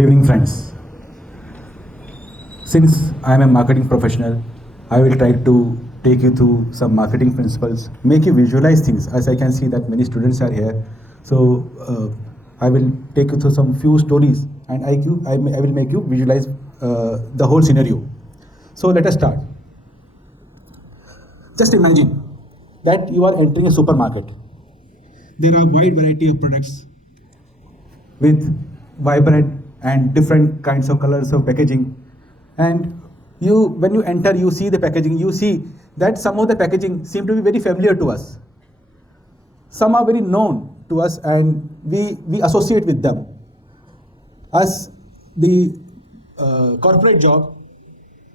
Good evening, friends. Since I am a marketing professional, I will try to take you through some marketing principles, make you visualize things. As I can see that many students are here, so I will take you through some few stories, and I will make you visualize the whole scenario. So let us start. Just imagine that you are entering a supermarket. There are wide variety of products with vibrant and different kinds of colors of packaging. And when you enter, you see the packaging, you see that some of the packaging seem to be very familiar to us. Some are very known to us and we associate with them. As the corporate job,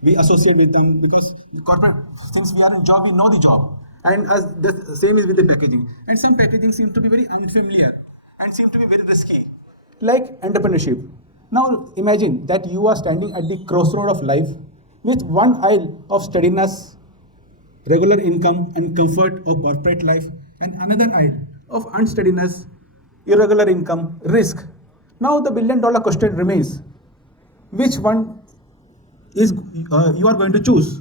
we associate with them because corporate, since we are in job, we know the job. And as the same is with the packaging. And some packaging seem to be very unfamiliar and seem to be very risky, like entrepreneurship. Now imagine that you are standing at the crossroad of life with one aisle of steadiness, regular income and comfort of corporate life, and another aisle of unsteadiness, irregular income, risk. Now the billion-dollar question remains: which one is you are going to choose?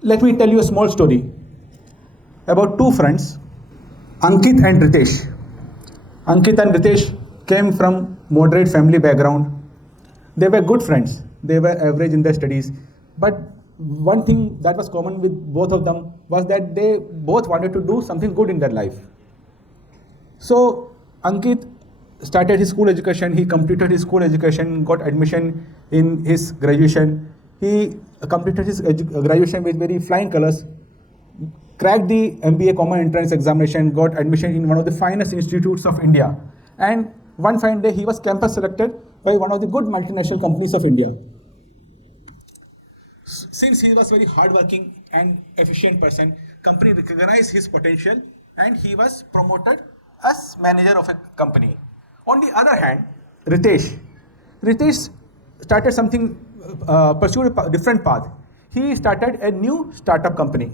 Let me tell you a small story about two friends, Ankit and Ritesh. Ankit and Ritesh came from moderate family background. They were good friends. They were average in their studies. But one thing that was common with both of them was that they both wanted to do something good in their life. So Ankit started his school education. He completed his school education, got admission in his graduation. He completed his graduation with very flying colors, cracked the MBA Common Entrance Examination, got admission in one of the finest institutes of India. And one fine day, he was campus selected by one of the good multinational companies of India. Since he was very hardworking and efficient person, company recognized his potential and he was promoted as manager of a company. On the other hand, Ritesh started something, pursued a different path. He started a new startup company.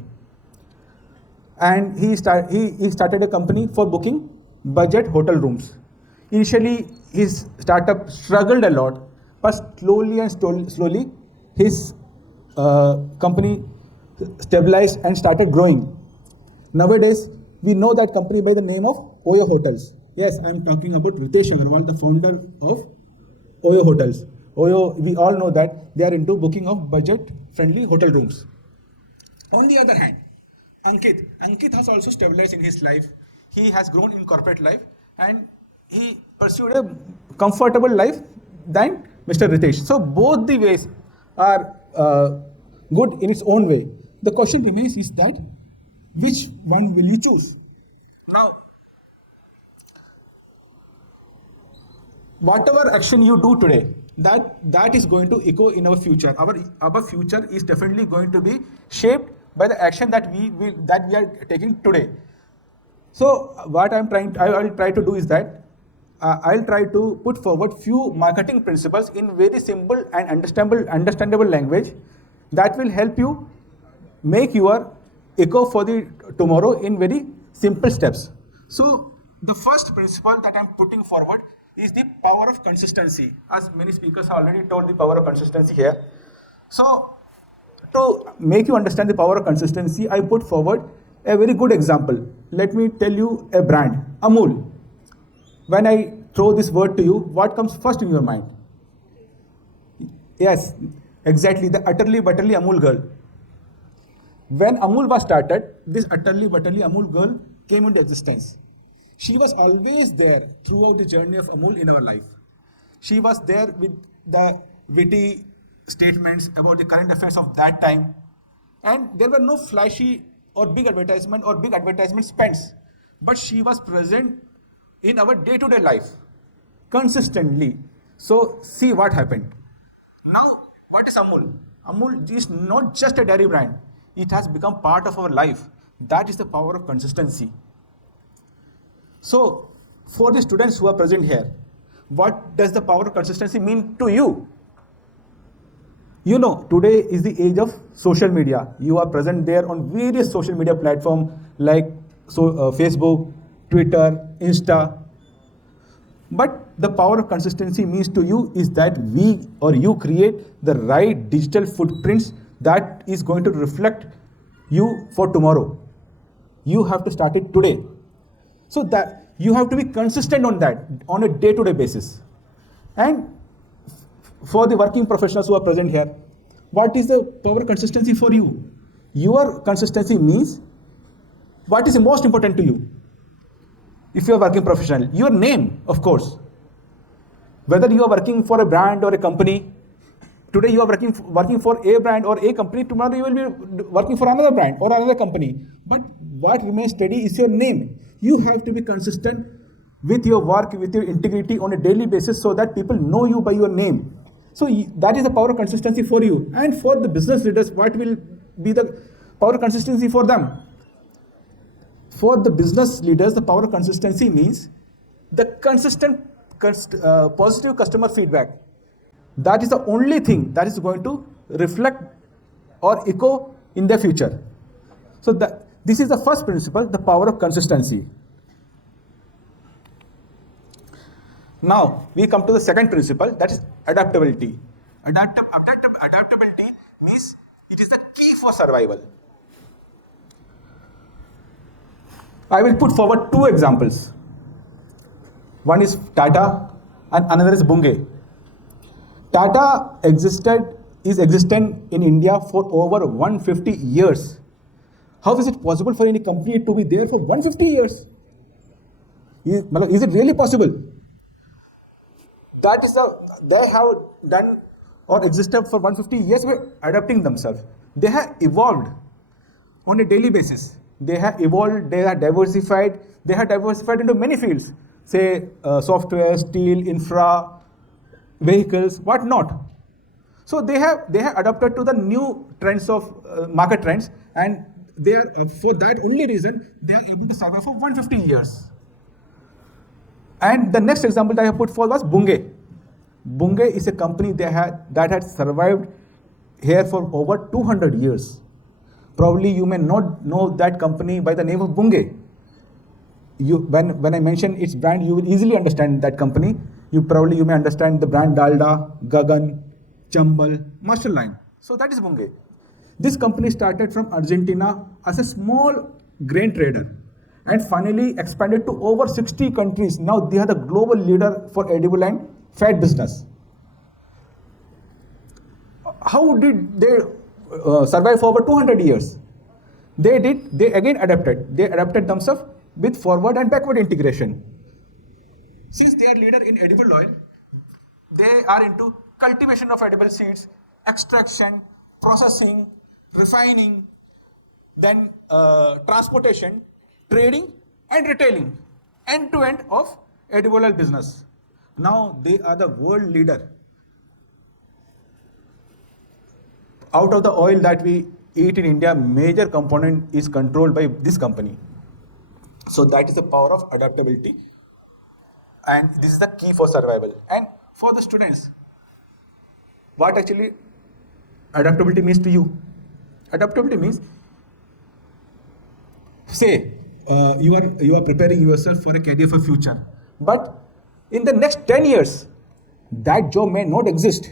And he started a company for booking budget hotel rooms. Initially, his startup struggled a lot, but slowly his company stabilized and started growing. Nowadays, we know that company by the name of Oyo Hotels. Yes, I am talking about Ritesh Agarwal, the founder of Oyo Hotels. Oyo, we all know that they are into booking of budget-friendly hotel rooms. On the other hand, Ankit has also stabilized in his life. He has grown in corporate life and he pursued a comfortable life than Mr. Ritesh. So both the ways are good in its own way. The question remains is that which one will you choose? Now, whatever action you do today, that is going to echo in our future. Our future is definitely going to be shaped by the action that we are taking today. So what I will try to do is that I'll try to put forward few marketing principles in very simple and understandable language that will help you make your echo for the tomorrow in very simple steps. So the first principle that I'm putting forward is the power of consistency. As many speakers have already told the power of consistency here. So to make you understand the power of consistency, I put forward a very good example. Let me tell you a brand, Amul. When I throw this word to you, what comes first in your mind? Yes, exactly, the utterly butterly Amul girl. When Amul was started, this utterly butterly Amul girl came into existence. She was always there throughout the journey of Amul in our life. She was there with the witty statements about the current affairs of that time. And there were no flashy or big advertisement spends. But she was present in our day-to-day life consistently. So see what happened. Now, what is Amul? Amul is not just a dairy brand. It has become part of our life. That is the power of consistency. So, for the students who are present here, what does the power of consistency mean to you? You know, today is the age of social media. You are present there on various social media platforms like Facebook, Twitter, Insta. But the power of consistency means to you is that we or you create the right digital footprints that is going to reflect you for tomorrow. You have to start it today. So that you have to be consistent on that on a day-to-day basis. And for the working professionals who are present here, what is the power of consistency for you? Your consistency means what is most important to you. If you are working professional, your name, of course. Whether you are working for a brand or a company, today you are working for a brand or a company, tomorrow you will be working for another brand or another company. But what remains steady is your name. You have to be consistent with your work, with your integrity on a daily basis so that people know you by your name. So that is the power of consistency for you. And for the business leaders, what will be the power of consistency for them? For the business leaders, the power of consistency means the consistent positive customer feedback. That is the only thing that is going to reflect or echo in the future. So this is the first principle, the power of consistency. Now we come to the second principle, that is adaptability. Adaptability means it is the key for survival. I will put forward two examples. One is Tata and another is Bunge. Tata is existent in India for over 150 years. How is it possible for any company to be there for 150 years? Is it really possible? That is they have done or existed for 150 years by adapting themselves. They have evolved on a daily basis. They have evolved, they have diversified into many fields, say software, steel, infra, vehicles, what not. So they have adapted to the new trends of market trends, and they are for that only reason they are able to survive for 150 years. And the next example that I have put forward was Bunge. Bunge is a company that had survived here for over 200 years. Probably you may not know that company by the name of Bunge. When I mention its brand, you will easily understand that company. You may understand the brand Dalda, Gagan, Chambal, Masterline. So that is Bunge. This company started from Argentina as a small grain trader and finally expanded to over 60 countries. Now they are the global leader for edible and fat business. How did they survive for over 200 years? They again adapted. They adapted themselves with forward and backward integration. Since they are leader in edible oil, they are into cultivation of edible seeds, extraction, processing, refining, then transportation, trading and retailing, end-to-end of edible oil business. Now they are the world leader. Out of the oil that we eat in India, major component is controlled by this company. So that is the power of adaptability. And this is the key for survival. And for the students, what actually adaptability means to you? Adaptability means, say, you are preparing yourself for a career for future, but in the next 10 years, that job may not exist.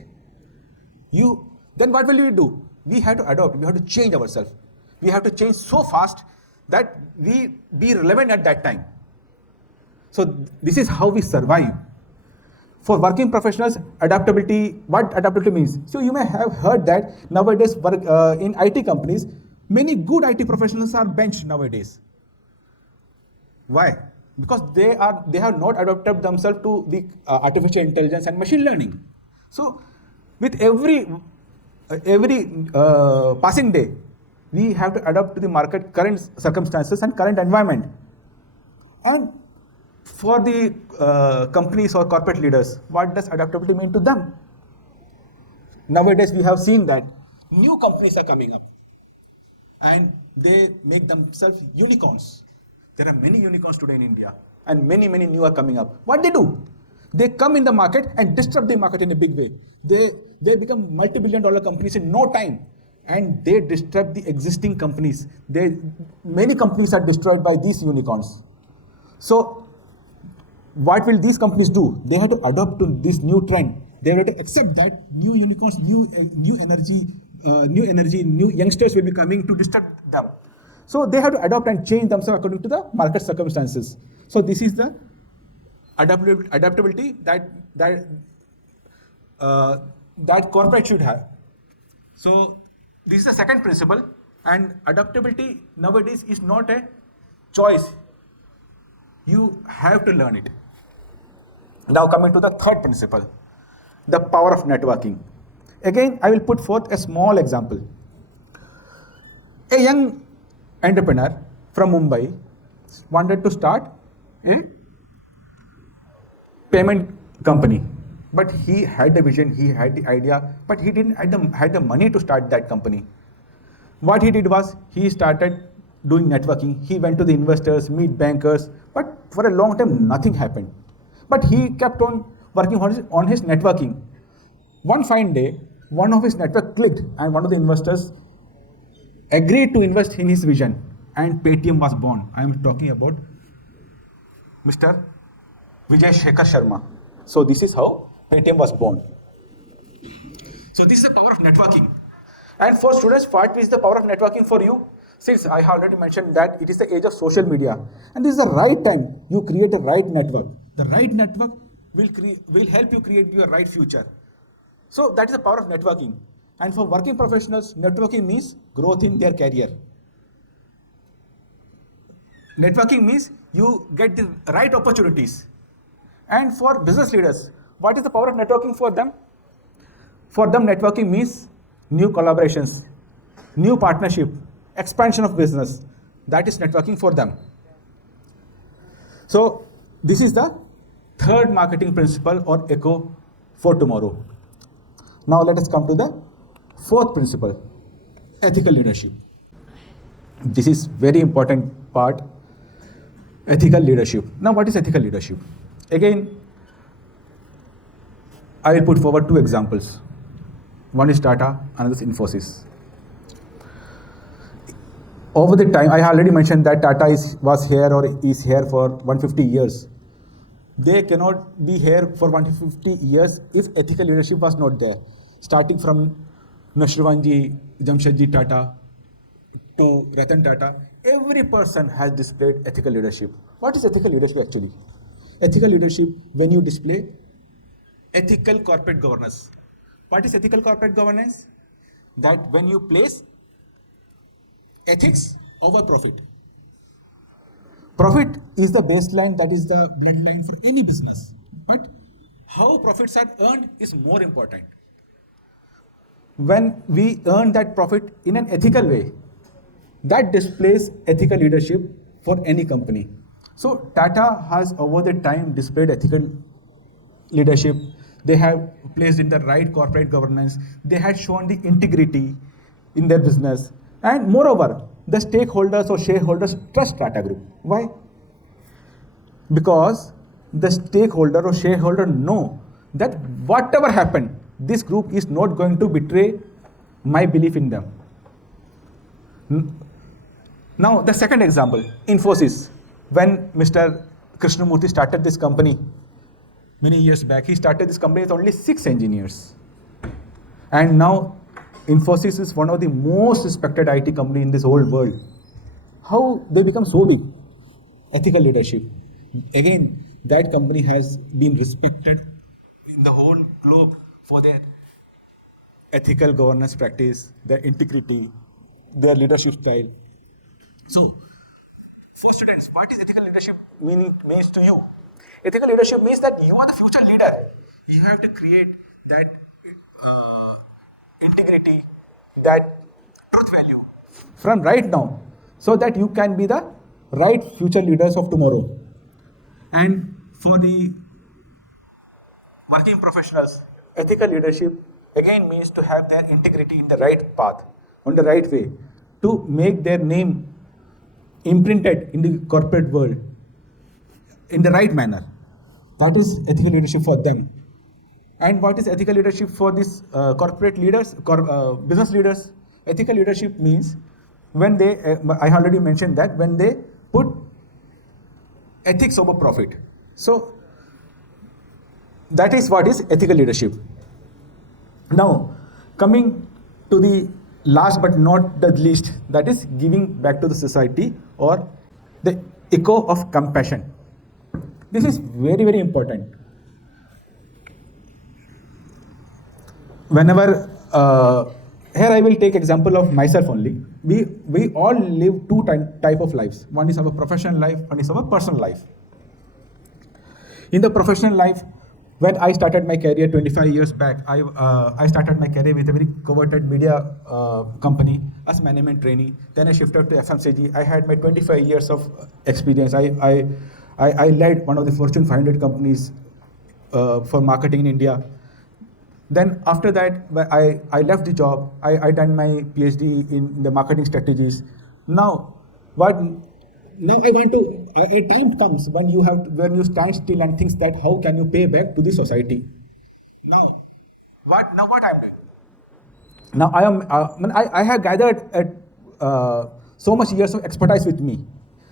Then what will you do? We have to adopt. We have to change ourselves. We have to change so fast that we be relevant at that time. So this is how we survive. For working professionals, adaptability, what adaptability means? So you may have heard that nowadays in IT companies, many good IT professionals are benched nowadays. Why? Because they have not adapted themselves to the artificial intelligence and machine learning. So with every passing day, we have to adapt to the market current circumstances and current environment. And for the companies or corporate leaders, what does adaptability mean to them? Nowadays, we have seen that new companies are coming up and they make themselves unicorns. There are many unicorns today in India and many new are coming up. What they do? They come in the market and disrupt the market in a big way. They become multi-billion-dollar companies in no time, and they disrupt the existing companies. Many companies are destroyed by these unicorns. So what will these companies do? They have to adopt to this new trend. They have to accept that new unicorns, new energy, new youngsters will be coming to disturb them. So they have to adopt and change themselves according to the market circumstances. So this is the adaptability that corporate should have. So this is the second principle, and adaptability nowadays is not a choice. You have to learn it. Now coming to the third principle, the power of networking. Again, I will put forth a small example. A young entrepreneur from Mumbai wanted to start a payment company, but he had the vision, he had the idea, but he didn't had the money to start that company. What he did was he started doing networking. He went to the investors, meet bankers, but for a long time nothing happened. But he kept on working on his networking. One fine day, one of his network clicked, and one of the investors agreed to invest in his vision, and Paytm was born. I am talking about Mr. Vijay Shekhar Sharma. So this is how Paytm was born. So this is the power of networking. And for students, what is the power of networking for you? Since I have already mentioned that it is the age of social media, and this is the right time you create the right network. The right network will help you create your right future. So that is the power of networking. And for working professionals, networking means growth in their career. Networking means you get the right opportunities. And for business leaders, what is the power of networking for them? For them, networking means new collaborations, new partnership, expansion of business. That is networking for them. So this is the third marketing principle or echo for tomorrow. Now let us come to the fourth principle, ethical leadership. This is very important part, ethical leadership. Now what is ethical leadership? Again, I will put forward two examples. One is Tata, another is Infosys. Over the time, I already mentioned that Tata was here or is here for 150 years. They cannot be here for 150 years if ethical leadership was not there. Starting from Nashirwanji, Jamshedji Tata to Ratan Tata, every person has displayed ethical leadership. What is ethical leadership actually? Ethical leadership, when you display ethical corporate governance. What is ethical corporate governance? That when you place ethics over profit. Profit is the baseline, that is the breadline for any business. But how profits are earned is more important. When we earn that profit in an ethical way, that displays ethical leadership for any company. So Tata has over the time displayed ethical leadership. They have placed in the right corporate governance. They had shown the integrity in their business. And moreover, the stakeholders or shareholders trust Tata Group. Why? Because the stakeholder or shareholder know that whatever happened, this group is not going to betray my belief in them. Now, the second example, Infosys. When Mr. Krishnamurthy started this company, many years back, he started this company with only 6 engineers. And now, Infosys is one of the most respected IT company in this whole world. How they become so big? Ethical leadership. Again, that company has been respected in the whole globe for their ethical governance practice, their integrity, their leadership style. So, for students, what is ethical leadership means to you? Ethical leadership means that you are the future leader. You have to create that integrity, that truth value from right now, so that you can be the right future leaders of tomorrow. And for the working professionals, ethical leadership again means to have their integrity in the right path, on the right way, to make their name imprinted in the corporate world in the right manner. That is ethical leadership for them. And what is ethical leadership for these corporate leaders, business leaders? Ethical leadership means when they, I already mentioned that, when they put ethics over profit. So that is what is ethical leadership. Now, coming to the last but not the least, that is giving back to the society, or the echo of compassion. This is very, very important. Whenever, here I will take example of myself only. We all live two type of lives. One is our professional life, one is our personal life. In the professional life, when I started my career 25 years back, I started my career with a very coveted media company as management trainee. Then I shifted to FMCG. I had my 25 years of experience. I led one of the Fortune 500 companies for marketing in India. Then after that, I left the job. I done my PhD in the marketing strategies. Now, now I want to. A time comes when you stand still and think that how can you pay back to the society. Now, what I'm doing? Now I have gathered so much years of expertise with me.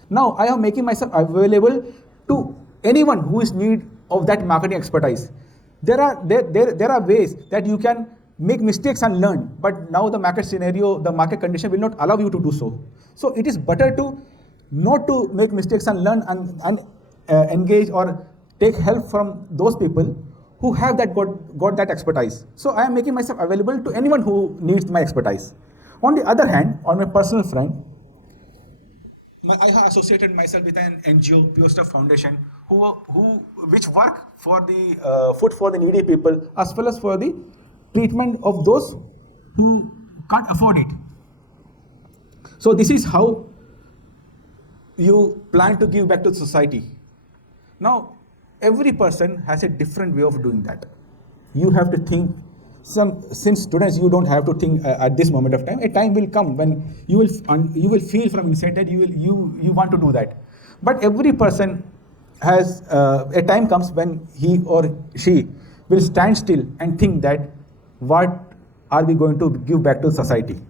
Now I am making myself available to anyone who is in need of that marketing expertise. There are ways that you can make mistakes and learn, but now the market scenario, the market condition will not allow you to do so. So it is better to not to make mistakes and learn and engage or take help from those people who have got that expertise. So I am making myself available to anyone who needs my expertise. On the other hand, on my personal front, I have associated myself with an NGO, Pure Stuff Foundation, which work for the food for the needy people, as well as for the treatment of those who can't afford it. So this is how you plan to give back to society. Now, every person has a different way of doing that. You have to think. Since students, you don't have to think at this moment of time. A time will come when you will feel from inside that you want to do that. But every person has a time comes when he or she will stand still and think that what are we going to give back to society.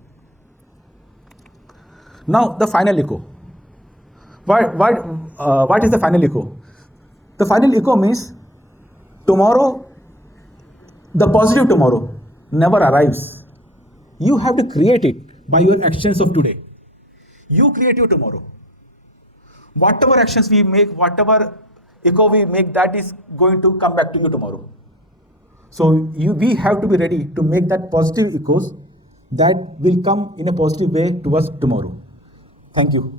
Now the final echo. What is the final echo? The final echo means tomorrow. The positive tomorrow never arrives. You have to create it by your actions of today. You create your tomorrow. Whatever actions we make, whatever echo we make, that is going to come back to you tomorrow. So we have to be ready to make that positive echoes that will come in a positive way to us tomorrow. Thank you.